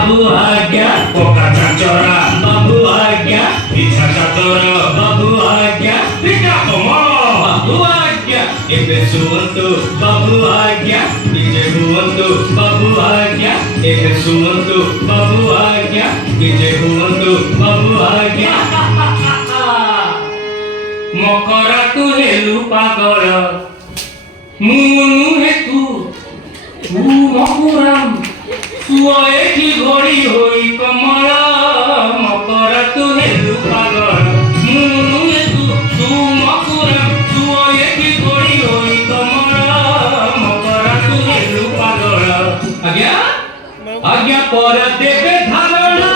बाबू आज्ञा पका चाचरा बाबू आज्ञा पिछा चातर बाबू आज्ञा पिका कमल बाबू आज्ञा एबे सुनतु बाबू आज्ञा डीजे हुअन्तु बाबू आज्ञा एबे सुनतु बाबू आज्ञा डीजे हुअन्तु बाबू आज्ञा मकरा तू हेलु पागल मुनु हे तू मकुराम सुए की घोड़ी होई कमल मकरा तू हेलु पागल मुनु हे तू मकुराम सुए की घोड़ी होई कमल मकरा तू हेलु पागल आज्ञा आज्ञा पर देवे धारणा